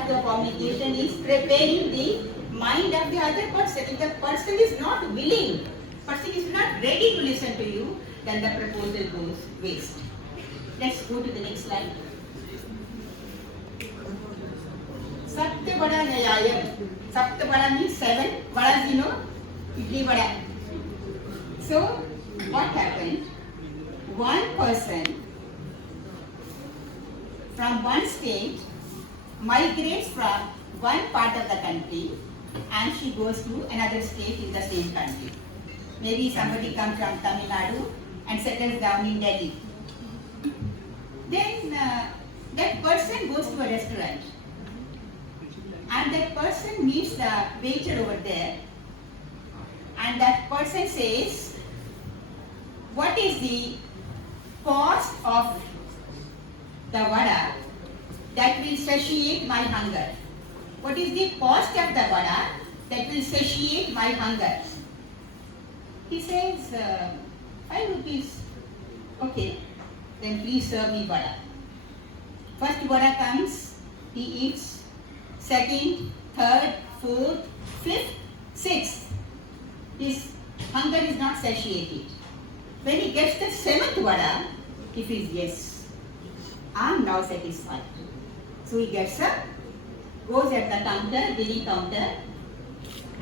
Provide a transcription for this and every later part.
of the communication is preparing the mind of the other person. If the person is not willing, person is not ready to listen to you, then the proposal goes waste. Let's go to the next slide. Satya Vada Nyayam. Satya Vada means 7. Vada, you know, Idli Vada. So, what happened? One person from one state migrates from one part of the country and she goes to another state in the same country. Maybe somebody comes from Tamil Nadu and settles down in Delhi. Then that person goes to a restaurant and that person meets the waiter over there and that person says, what is the cost of the vada that will satiate my hunger? What is the cost of the vada that will satiate my hunger? He says, 5 rupees. Okay, then please serve me vada. First vada comes, he eats. Second, third, fourth, fifth, sixth. His hunger is not satiated. When he gets the 7th vada, he feels, yes, I am now satisfied. So he gets up, goes at the counter, billing counter,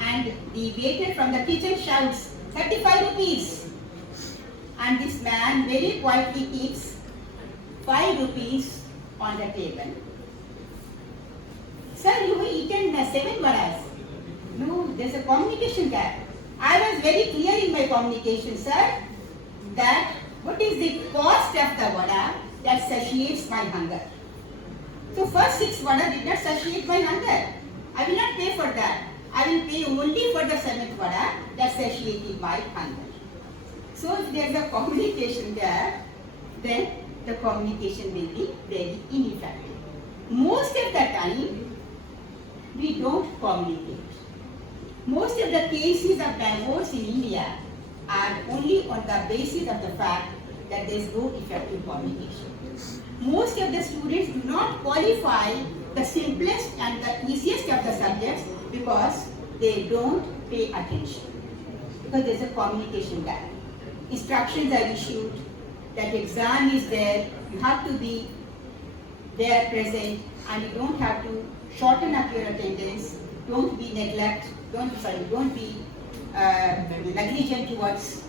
and the waiter from the kitchen shouts, 35 rupees. And this man very quietly keeps 5 rupees on the table. Sir, you have eaten 7 vadas. No, there's a communication gap. I was very clear in my communication, sir, that what is the cost of the vada that satiates my hunger. So first 6 vada did not satiate my hunger. I will not pay for that. I will pay only for the 7th vada that satiated my hunger. So if there is a communication gap, then the communication will be very ineffective. Most of the time, we don't communicate. Most of the cases of divorce in India are only on the basis of the fact that there is no effective communication. Most of the students do not qualify the simplest and the easiest of the subjects because they don't pay attention. Because there is a communication gap. Instructions are issued, that exam is there, you have to be there present and you don't have to shorten up your attendance, don't be don't be negligent towards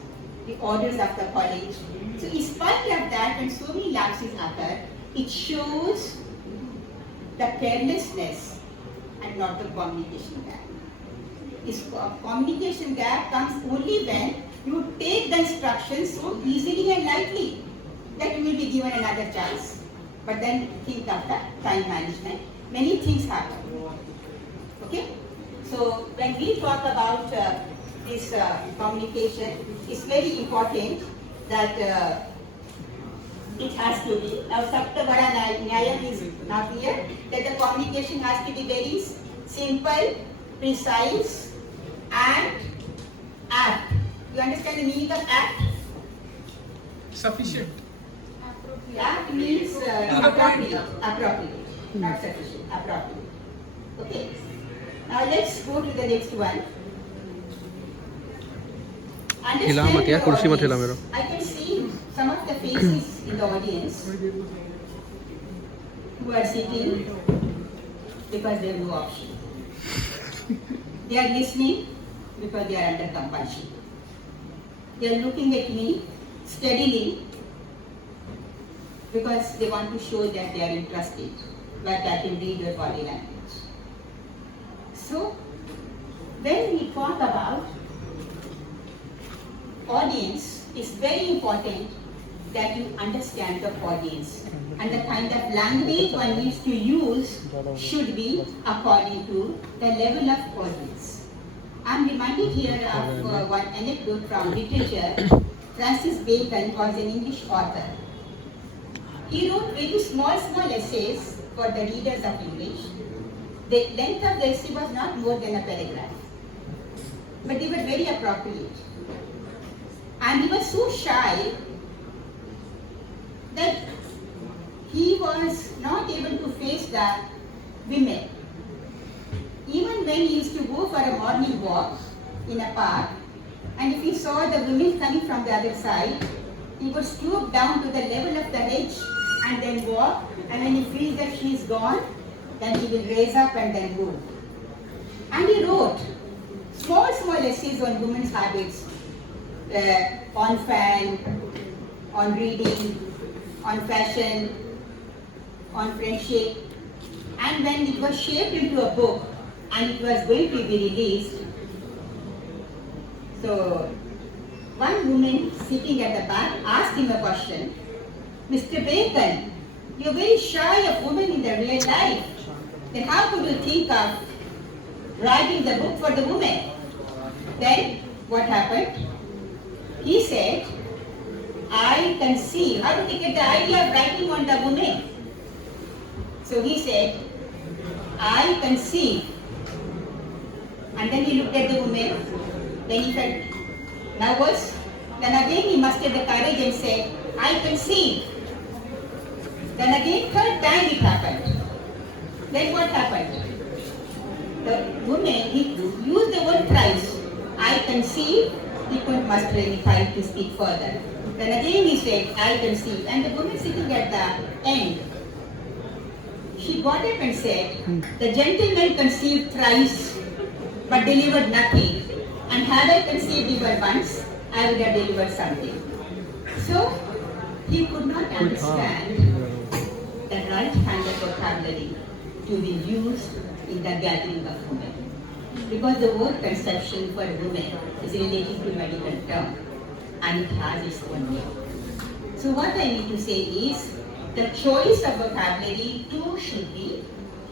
the orders of the college. So in spite of that, when so many lapses occur, it shows the carelessness and not the communication gap. This communication gap comes only when you take the instructions so easily and lightly that you will be given another chance. But then think of the time management. Many things happen. Okay? So when we talk about this communication, it's very important that it has to be. Now, Sapta Vada Nyayam is now clear that the communication has to be very simple, precise, and apt. You understand the meaning of apt? Sufficient. Apt means appropriate, not sufficient, appropriate. Okay. Now let's go to the next one. Understand the audience. I can see some of the faces in the audience who are sitting because they have no option. They are listening because they are under compulsion. They are looking at me steadily because they want to show that they are interested, but I can read your body language. So, when we talk about audience, it's very important that you understand the audience. And the kind of language one needs to use should be according to the level of audience. I'm reminded here of one anecdote from literature. Francis Bacon was an English author. He wrote very small essays for the readers of English. The length of the essay was not more than a paragraph. But they were very appropriate. And he was so shy that he was not able to face the women even when he used to go for a morning walk in a park, and if he saw the women coming from the other side, he would stoop down to the level of the hedge and then walk, and when he feels that she is gone, then he will raise up and then move. And he wrote small essays on women's habits, on fan, on reading, on fashion, on friendship. And when it was shaped into a book and it was going to be released, so one woman sitting at the back asked him a question. Mr. Bacon, you're very shy of women in the real life. Then how could you think of writing the book for the women? Then what happened? He said, I conceived. How did he get the idea of writing on the women? So he said, I conceived. And then he looked at the woman. Then he felt nervous. Then again he mustered the courage and said, I conceived. Then again, third time it happened. Then what happened? The woman, he used the word thrice. I conceived. He couldn't muster any courage to speak further. Then again he said, I conceived. And the woman sitting at the end, she got up and said, the gentleman conceived thrice, but delivered nothing. And had I conceived even once, I would have delivered something. So, he could not understand the right kind of vocabulary to be used in the gathering of women. Because the word conception for women is related to medical term and it has its own meaning. So what I need to say is, the choice of vocabulary too should be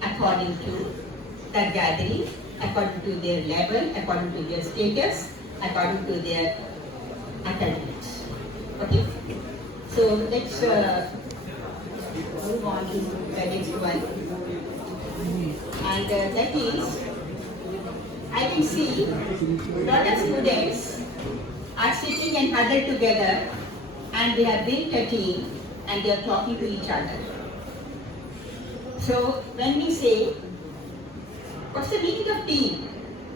according to the gathering, according to their level, according to their status, according to their academics. Okay? So let's move on to the next one. And that is, I can see a lot of students are sitting and huddled together and they have built a team and they are talking to each other. So when we say, what's the meaning of team?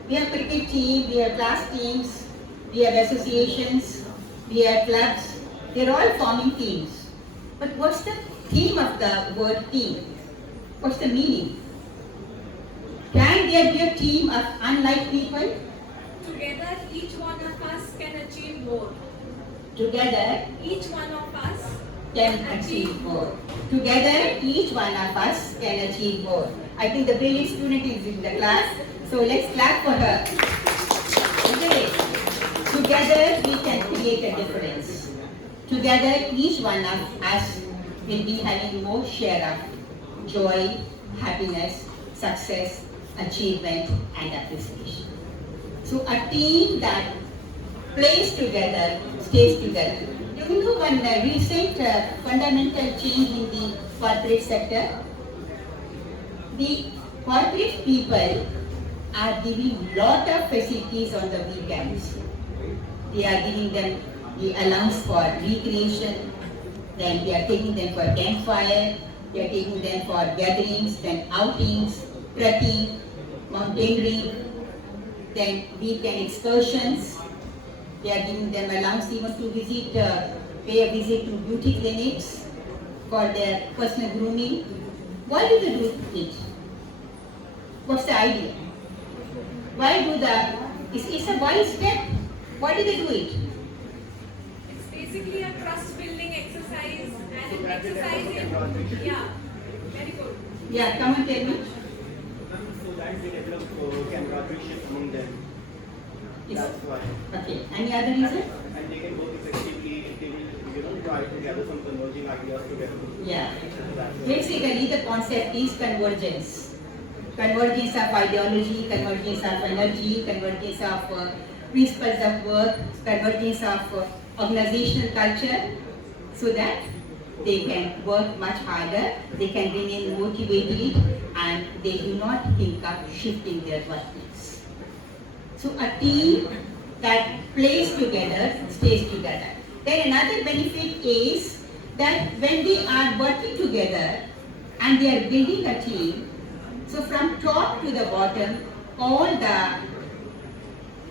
We have cricket team, we have class teams, we have associations, we have clubs. They're all forming teams. But what's the theme of the word team? What's the meaning? Can there be a team of unlike people? Together, each one of us can achieve more. Together, Each one of us can achieve more. Together, each one of us can achieve more. I think the brilliant student is in the class, so let's clap for her. Okay. Together, we can create a difference. Together, each one of us will be having more share of joy, happiness, success, achievement, and appreciation. So a team that plays together, stays together. Do you know one recent fundamental change in the corporate sector? The corporate people are giving lot of facilities on the weekends. They are giving them the allowance for recreation, then they are taking them for campfire, they are taking them for gatherings, then outings, trekking, mountaineering, then weekend excursions. They are giving them allowance even to visit, pay a visit to beauty clinics for their personal grooming. Why do they do it? What's the idea? Why do it's a wise step. Why do they do it? It's basically a trust building exercise and an exercise in, yeah, very good. Yeah, come and tell me. So that they develop camaraderie among them. Yes. That's why. Okay. Any other reason? And they can work effectively if they will, try to gather some converging ideas together. Yeah. That's why. Basically, the concept is convergence. Convergence of ideology, convergence of energy, convergence of principles of work, convergence of organizational culture, so that they can work much harder, they can remain motivated, and they do not think of shifting their workplace. So a team that plays together stays together. Then another benefit is that when they are working together and they are building a team, so from top top to the bottom, all the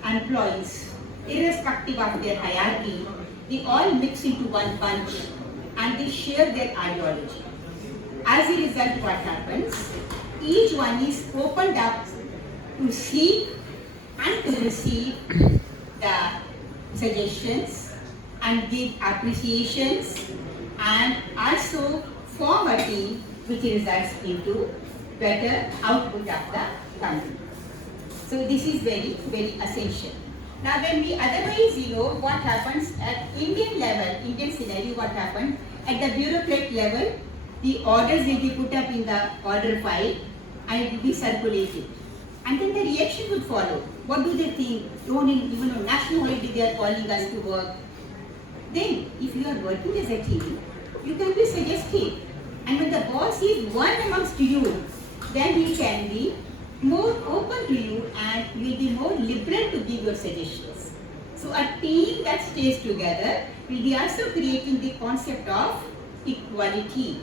employees, irrespective of their hierarchy, they all mix into one bunch and they share their ideology. As a result, what happens? Each one is opened up to seek and to receive the suggestions and give appreciations and also form a team which results into better output of the company. So this is very, very essential. Now when we otherwise, what happens at Indian level, Indian scenario, what happens at the bureaucrat level, the orders will be put up in the order file and it will be circulated. And then the reaction would follow. What do they think? Even on national holiday they are calling us to work. Then, if you are working as a team, you can be suggestive. And when the boss is one amongst you, then he can be more open to you and you will be more liberal to give your suggestions. So a team that stays together will be also creating the concept of equality,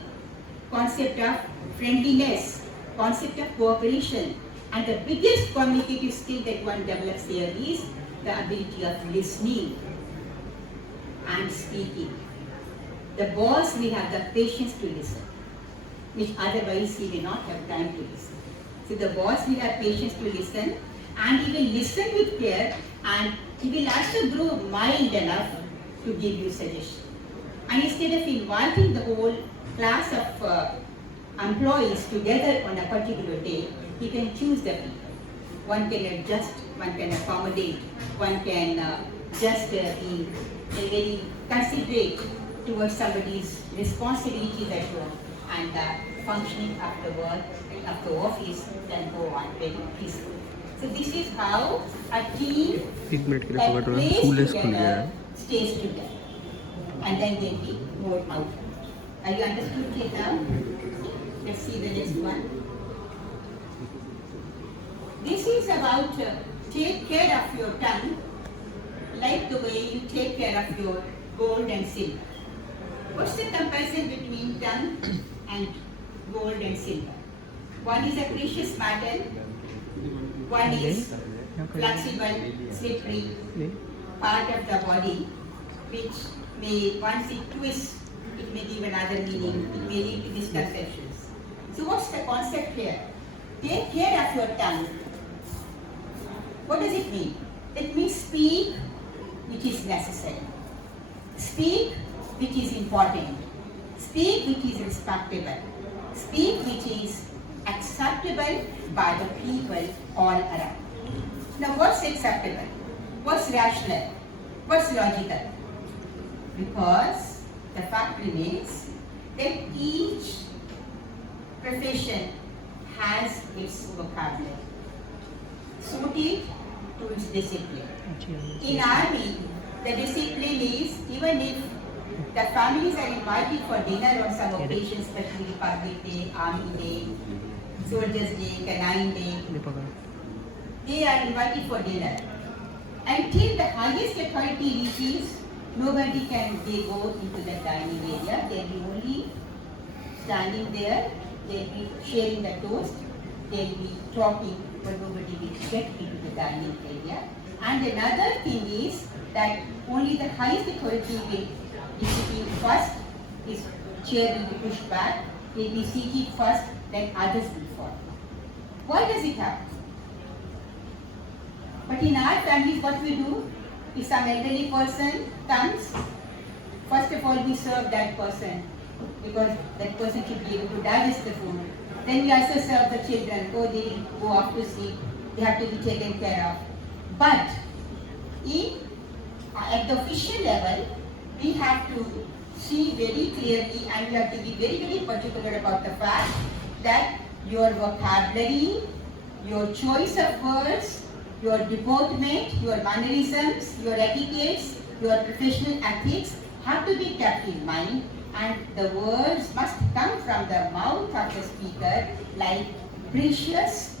concept of friendliness, concept of cooperation. And the biggest communicative skill that one develops there is the ability of listening and speaking. The boss will have the patience to listen, which otherwise he may not have time to listen. So the boss will have patience to listen and he will listen with care and he will also grow mild enough to give you suggestions. And instead of inviting the whole class of employees together on a particular day, he can choose the people. One can adjust, one can accommodate, one can just be very considerate towards somebody's responsibility at work, and the functioning of the work and of the office can go on very peacefully. So this is how a team that plays together stays together, and then there will be more output. Are you understood it now? Let's see the next one. This is about take care of your tongue like the way you take care of your gold and silver. What's the comparison between tongue and gold and silver? One is a precious metal, one is flexible, slippery part of the body, which may, once it twists, it may give another meaning, it may lead to misconceptions. So what's the concept here? Take care of your tongue. What does it mean? It means speak which is necessary. Speak which is important. Speak which is respectable. Speak which is acceptable by the people all around. Now what's acceptable? What's rational? What's logical? Because the fact remains that each profession has its vocabulary suited to its discipline. In army, the discipline is even if the families are invited for dinner on some occasions, especially Republic Day, Army Day, Soldiers Day, Canine Day, they are invited for dinner. Until the highest authority reaches, nobody can go into the dining area. They'll be only standing there, they'll be sharing the toast, they'll be talking, but nobody will get into the dining area. And another thing is that only the highest authority will discipline first, his chair will be pushed back, he'll be seated first, then others will follow. Why does it happen? But in our families, what we do, if some elderly person comes, first of all we serve that person because that person should be able to digest the food. Then we also serve the children. Oh, they go off to sleep, they have to be taken care of. But at the official level, we have to see very clearly and we have to be very, very particular about the fact that your vocabulary, your choice of words, your deportment, your mannerisms, your etiquettes, your professional ethics have to be kept in mind, and the words must come from the mouth of the speaker like precious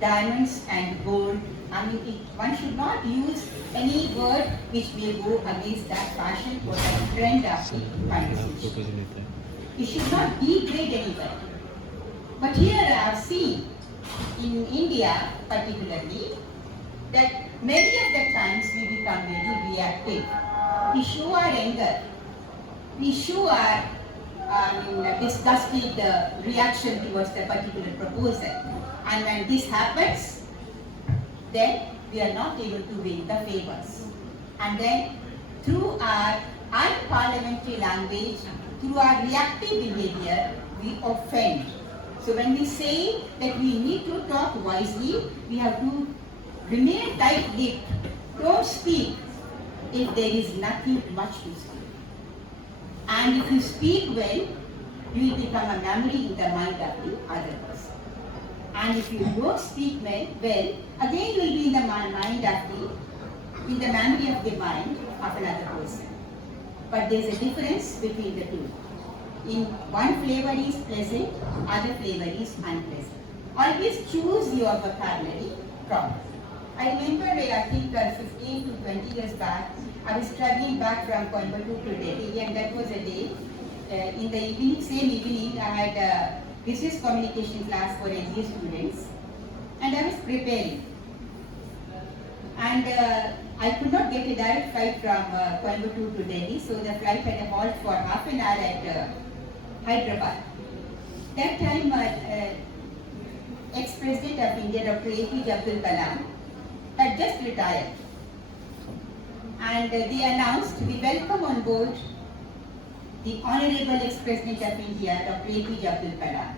diamonds and gold. I mean, one should not use any word which may go against that fashion or that trend of the conversation. It should not degrade anybody. But here I have seen in India particularly, that many of the times we become very reactive. We show our anger, we show our disgusted reaction towards the particular proposal. And when this happens, then we are not able to win the favors. And then through our unparliamentary language, through our reactive behavior, we offend. So when we say that we need to talk wisely, we have to remain tight-lipped. Don't speak if there is nothing much to speak. And if you speak well, you will become a memory in the mind of the other person. And if you don't speak well, again you will be in the mind of in the memory of the mind of another person. But there is a difference between the two. In one flavor is pleasant, other flavor is unpleasant. Always choose your vocabulary properly. I remember, I think 15 to 20 years back, I was traveling back from Coimbatore to Delhi, and that was a day. In the evening, same evening, I had a business communication class for MBA students, and I was preparing. And I could not get a direct flight from Coimbatore to Delhi, so the flight had a halt for half an hour at Hyderabad. That time, ex-President of India, Dr. APJ Abdul Kalam, had just retired. And they announced, we welcome on board the Honorable ex-President of India, Dr. APJ Abdul Kalam.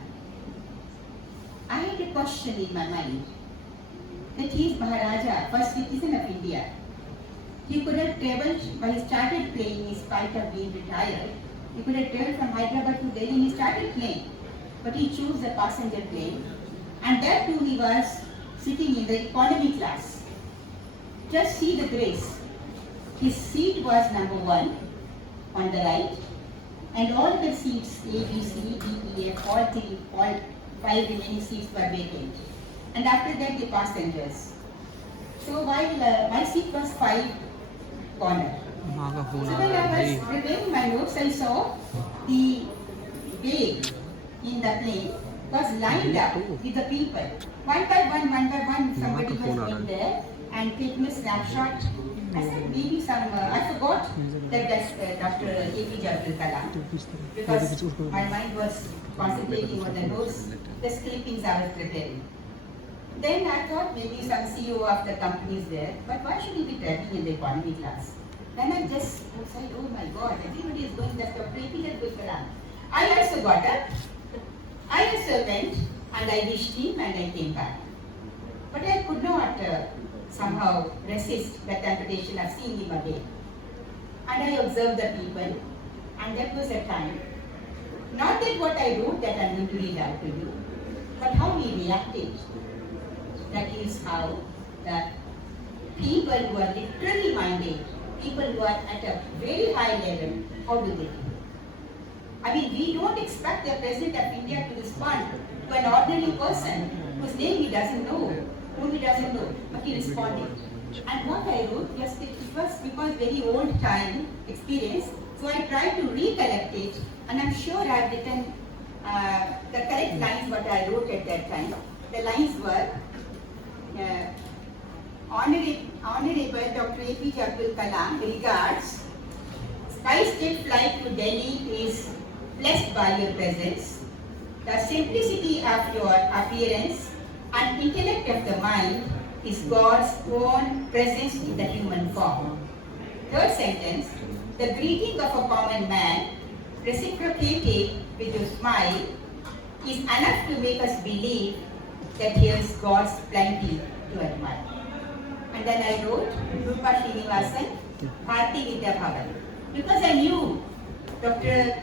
I had a question in my mind, that he is Maharaja, first citizen of India. He could have traveled, when he started playing in spite of being retired, he could have traveled from Hyderabad to Delhi and he started playing. But he chose the passenger plane, and that too he was sitting in the economy class. Just see the grace. His seat was number 1 on the right, and all the seats A, B, C, D, E, F, all 5 remaining seats were vacant. And after that the passengers. So while my seat was 5 corner. So when I was preparing my notes, I saw the way in the plane was lined up with the people. One by one, somebody was going there and taking a snapshot. I said maybe I forgot that that's Dr. APJ Abdul Kalam, because my mind was concentrating on the notes, the clippings I was preparing. Then I thought maybe some CEO of the company is there, but why should he be traveling in the economy class? Then I just said, oh my God, everybody is going, that's Dr. APJ Abdul Kalam. I also got up, I also went, and I wished him and I came back. But I could not somehow resist the temptation of seeing him again. And I observed the people, and that was a time. Not that what I wrote that I'm going to read out to you, but how we reacted. That is how the people who are literally minded, people who are at a very high level, how do they do? I mean, we don't expect the President of India to respond to an ordinary person whose name he doesn't know, whom he doesn't know, but he responded. And what I wrote, yes, it was because very old time experience, so I tried to recollect it, and I'm sure I've written the correct lines what I wrote at that time. The lines were, Honorable Dr. APJ Abdul Kalam regards, SpiceJet flight to Delhi is blessed by your presence. The simplicity of your appearance and intellect of the mind is God's own presence in the human form. Third sentence, the greeting of a common man, reciprocated with your smile, is enough to make us believe that here's God's plenty to admire. And then I wrote, Rupa Srinivasan, Bharti Vidya Bhavan. Because I knew Dr.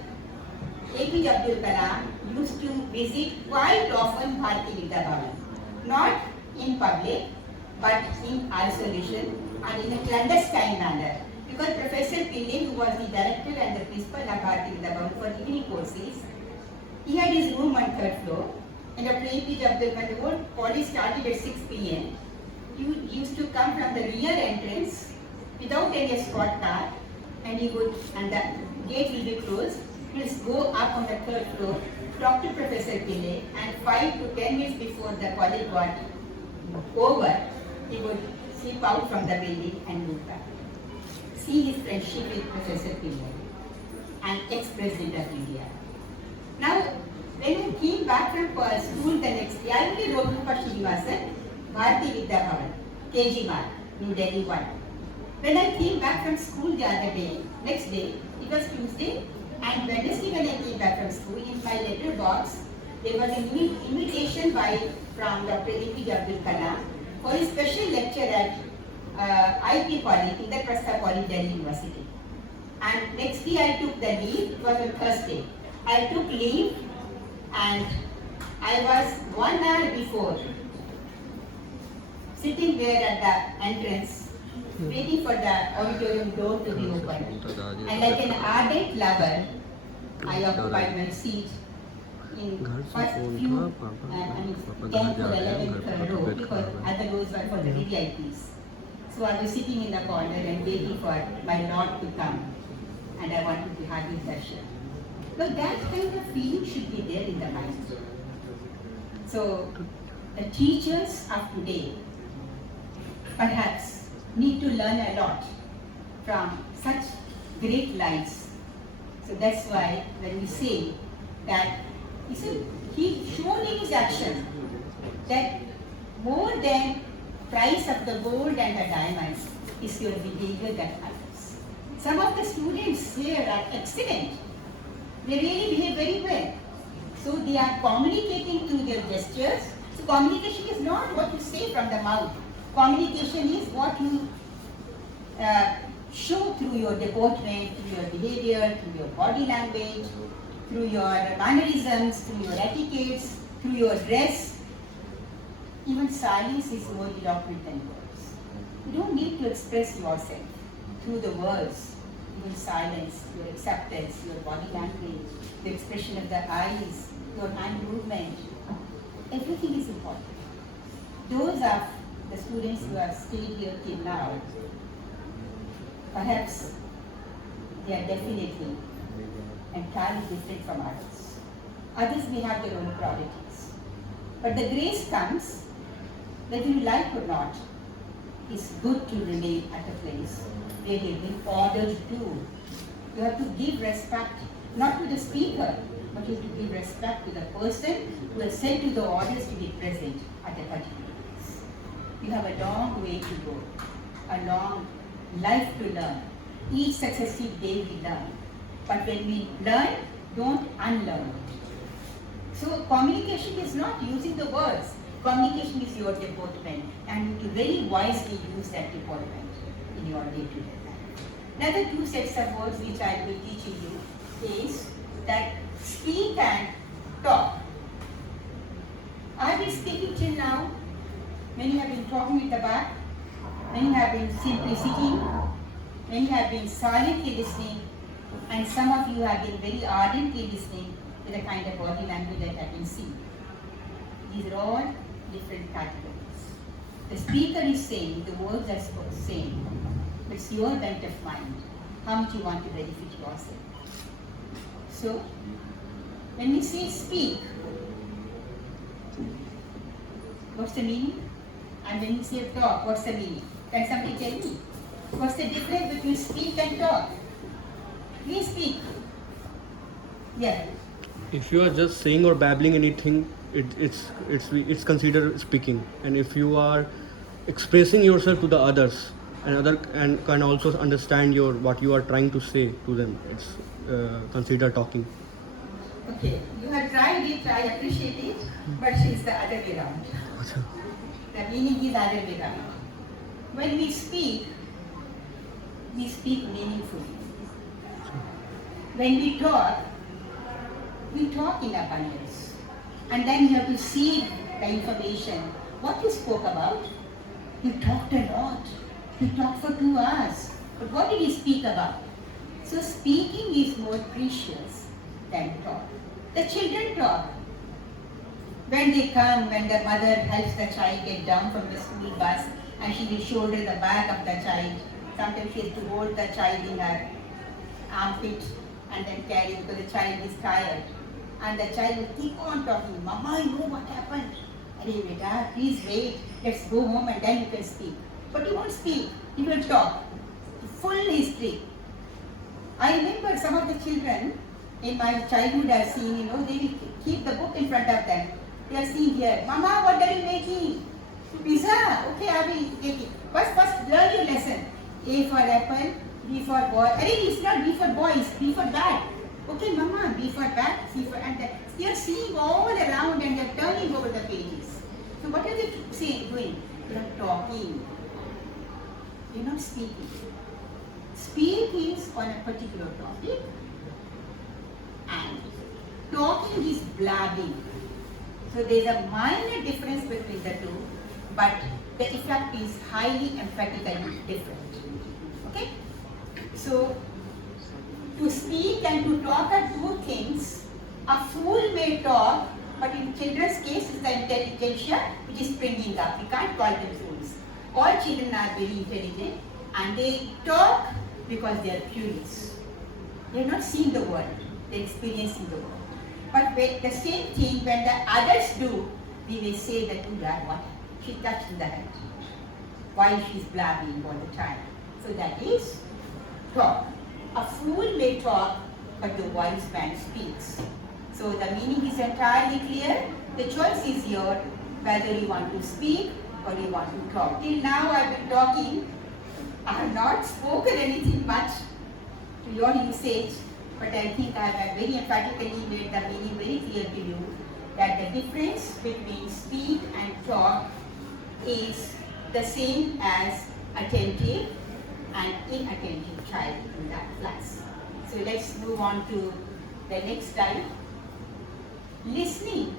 APJ Abdul Kalam used to visit quite often Bharti Vidya Bhavan. Not in public, but in isolation and in a clandestine manner. Because Professor Pillai, who was the director and the principal of Bharti Vidya Bhavan for evening courses, he had his room on 3rd floor, and Dr. APJ Abdul Kalam, the whole college started at 6 p.m. He used to come from the rear entrance without any escort car, and he would, and the gate will be closed. He will go up on the 3rd floor, talk to Professor Pillai, and 5 to 10 minutes before the college got over, he would slip out from the building and move back. See his friendship with Professor Pillai and ex-President of India. Now, when I came back from school the next day, I only wrote Rupa Srinivasan, Bharati Vidya Bhavan, KG Mark, New Delhi 1. When I came back from school the other day, next day, it was Tuesday, and Wednesday when I came back from school, in my letter box, there was an invitation from Dr. A.P.J. Abdul Kalam for a special lecture at IP College, Indraprastha College, Delhi University. And next day I took the leave, it was on Thursday. I took leave and I was 1 hour before sitting there at the entrance, waiting for the auditorium door to be opened. And like an ardent lover, I occupied my seat in first few, 10th or 11th row, because other rows were for the VIPs. So I was sitting in the corner and waiting for my Lord to come, and I wanted to have his darshan. But that kind of feeling should be there in the mind. So the teachers of today perhaps need to learn a lot from such great lives. So that's why when we say that, he's shown in his action that more than price of the gold and the diamonds is your behavior that matters. Some of the students here are excellent. They really behave very well. So they are communicating through their gestures. So communication is not what you say from the mouth. Communication is what you show through your deportment, through your behavior, through your body language, through your mannerisms, through your etiquettes, through your dress. Even silence is more eloquent than words. You don't need to express yourself through the words. Even silence, your acceptance, your body language, the expression of the eyes, your hand movement, everything is important. Those are the students who have stayed here till now. Perhaps they are definitely entirely different from others. Others may have their own qualities. But the grace comes, whether you like or not, it's good to remain at a place where you've been ordered to. You have to give respect, not to the speaker, but you have to give respect to the person who has sent you the orders to be present at a particular place. You have a long way to go, a long life to learn. Each successive day we learn. But when we learn, don't unlearn it. So communication is not using the words. Communication is your deportment, and you have to very wisely use that deportment in your day-to-day life. Another two sets of words which I will be teaching you is that speak and talk. I've been speaking till now. Many have been talking at the back. Many have been simply sitting. Many have been silently listening. And some of you have been very ardently listening to the kind of body language that I can see. These are all different categories. The speaker is saying, the words are saying, but it's your bent of mind. How much you want to benefit yourself. So, when we say speak, what's the meaning? And when we say talk, what's the meaning? Can somebody tell me? What's the difference between speak and talk? Please speak. Yeah. If you are just saying or babbling anything, it's considered speaking. And if you are expressing yourself to the others and can also understand what you are trying to say to them, it's considered talking. Okay, you have tried it, I appreciate it, but it's the other way around. The meaning is other way around. When we speak meaningfully. When we talk in abundance. And then you have to see the information. What you spoke about? You talked a lot. You talked for 2 hours. But what did you speak about? So speaking is more precious than talk. The children talk. When they come, when the mother helps the child get down from the school bus and she will shoulder the bag of the child. Sometimes she has to hold the child in her armpit and then carry because the child is tired. And the child will keep on talking, Mama, I know what happened. Hey beta, please wait. Let's go home and then you can speak. But he won't speak. He will talk. Full history. I remember some of the children in my childhood I have seen, they will keep the book in front of them. They are seeing here, Mama, what are you making? Pizza. Okay, I will take it. First learn your lesson. A for apple, B for boy. It's not B for boy, it's B for bat. Okay, Mama, B for bat, C for and they are seeing all around and they are turning over the pages. So what are they doing? They are talking. They are not speaking. Speak is on a particular topic and talking is blabbing. So there is a minor difference between the two, but the effect is highly emphatically different. Okay? So to speak and to talk are two things. A fool may talk, but in children's case it's the intelligentsia which is springing up. We can't call them fools. All children are very intelligent and they talk because they are curious. They are not seeing the world, they are experiencing the world. But the same thing when the adults do, we will say that, oh God, what? She touched the hand. Why she's blabbing all the time? So that is talk. A fool may talk, but the wise man speaks. So the meaning is entirely clear. The choice is yours, whether you want to speak or you want to talk. Till now I've been talking. I have not spoken anything much to your usage, but I think I have very emphatically made the meaning very clear to you that the difference between speak and talk is the same as attentive and inattentive child in that class. So let's move on to the next slide. Listening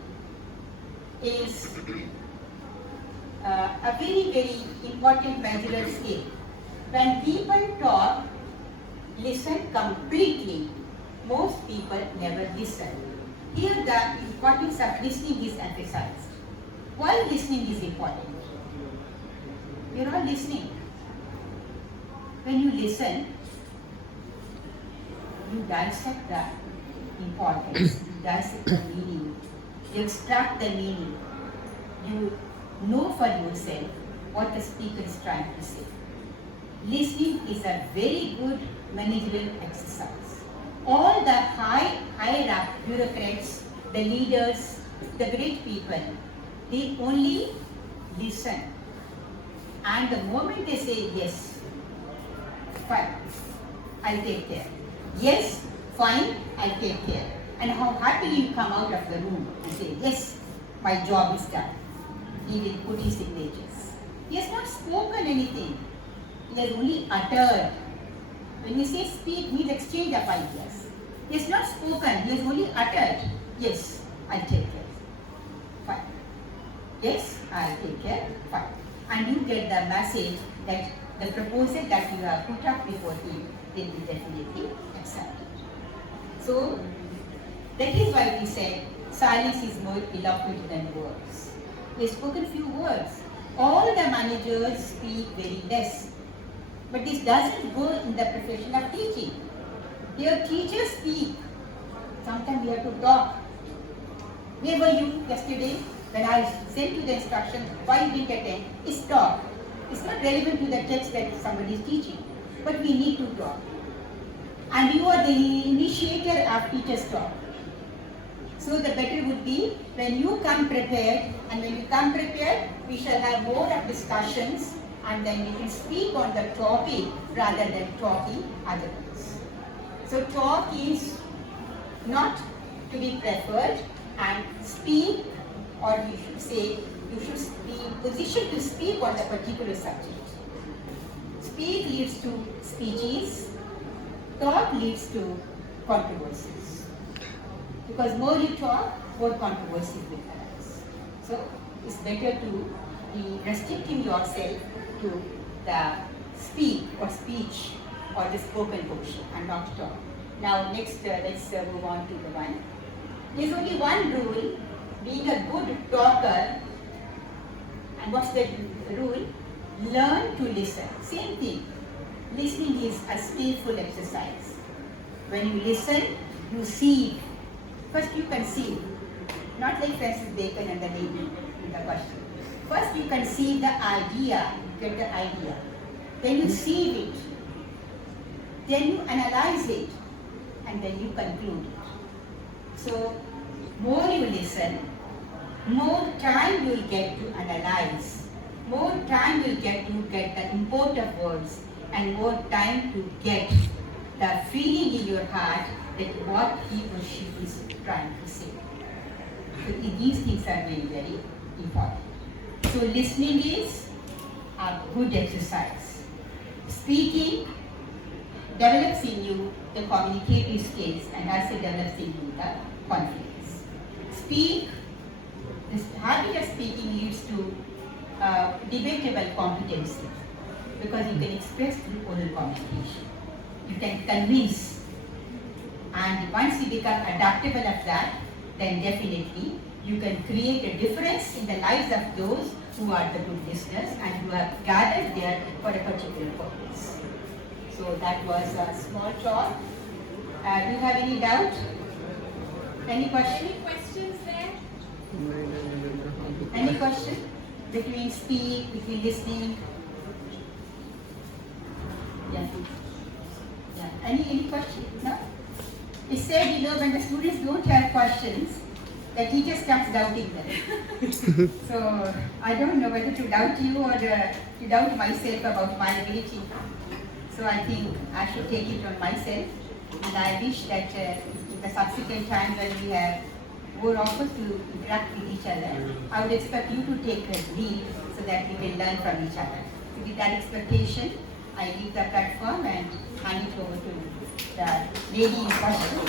is a very, very important measurer skill. When people talk, listen completely. Most people never listen. Here the importance of listening is emphasized. Why listening is important? You're all listening. When you listen, you dissect the importance, you dissect the meaning, you extract the meaning, you know for yourself what the speaker is trying to say. Listening is a very good managerial exercise. All the higher up bureaucrats, the leaders, the great people, they only listen. And the moment they say yes, fine, I'll take care. Yes, fine, I'll take care. And how happily you come out of the room and say, yes, my job is done. He will put his signatures. He has not spoken anything. He has only uttered. When you say speak, means exchange of ideas. He has not spoken, he has only uttered. Yes, I'll take care. Fine. Yes, I'll take care. Fine. And you get the message that the proposal that you have put up before him will be definitely accepted. So, that is why we said silence is more eloquent than words. He has spoken few words. All the managers speak very less. But this doesn't go in the profession of teaching. Here teachers speak. Sometimes we have to talk. Where were you yesterday? When I sent you the instruction, why you didn't attend? It's talk. It's not relevant to the text that somebody is teaching. But we need to talk. And you are the initiator of teachers' talk. So the better would be when you come prepared, and when you come prepared, we shall have more of discussions, and then we can speak on the topic rather than talking otherwise. So talk is not to be preferred, and speak, or you should say, you should be in position to speak on the particular subject. Speak leads to speeches, talk leads to controversies. Because more you talk, more controversies will arise. So it's better to be restricting yourself to the speak or speech or the spoken portion and not talk. Now next, let's move on to the one. There's only one rule, being a good talker. And what's the rule? Learn to listen. Same thing. Listening is a skillful exercise. When you listen, you see. First you conceive. Not like Francis Bacon and the lady. the question. First you conceive the idea, get the idea. Then you see it. Then you analyze it. And then you conclude it. So, more you listen, more time you will get to analyze, more time you will get to get the import of words, and more time to get the feeling in your heart that what he or she is trying to say. So these things are very, very important. So listening is a good exercise. Speaking develops in you the communicative skills and also develops in you the confidence. Speak, this habit of speaking leads to debatable competency because you can express through oral communication. You can convince, and once you become adaptable of that, then definitely you can create a difference in the lives of those who are the good listeners and who have gathered there for a particular purpose. So that was a small talk. Do you have any doubt? Any question? Any questions there? Any question? Between speak, between listening? Yeah. Yeah. Any question? No? It's said, you know, when the students don't have questions, the teacher starts doubting them. So I don't know whether to doubt you or to doubt myself about my ability. So I think I should take it on myself, and I wish that in the subsequent time when we have more offers to interact with each other, I would expect you to take a lead so that we can learn from each other. So with that expectation, I leave the platform and hand it over to the lady in question.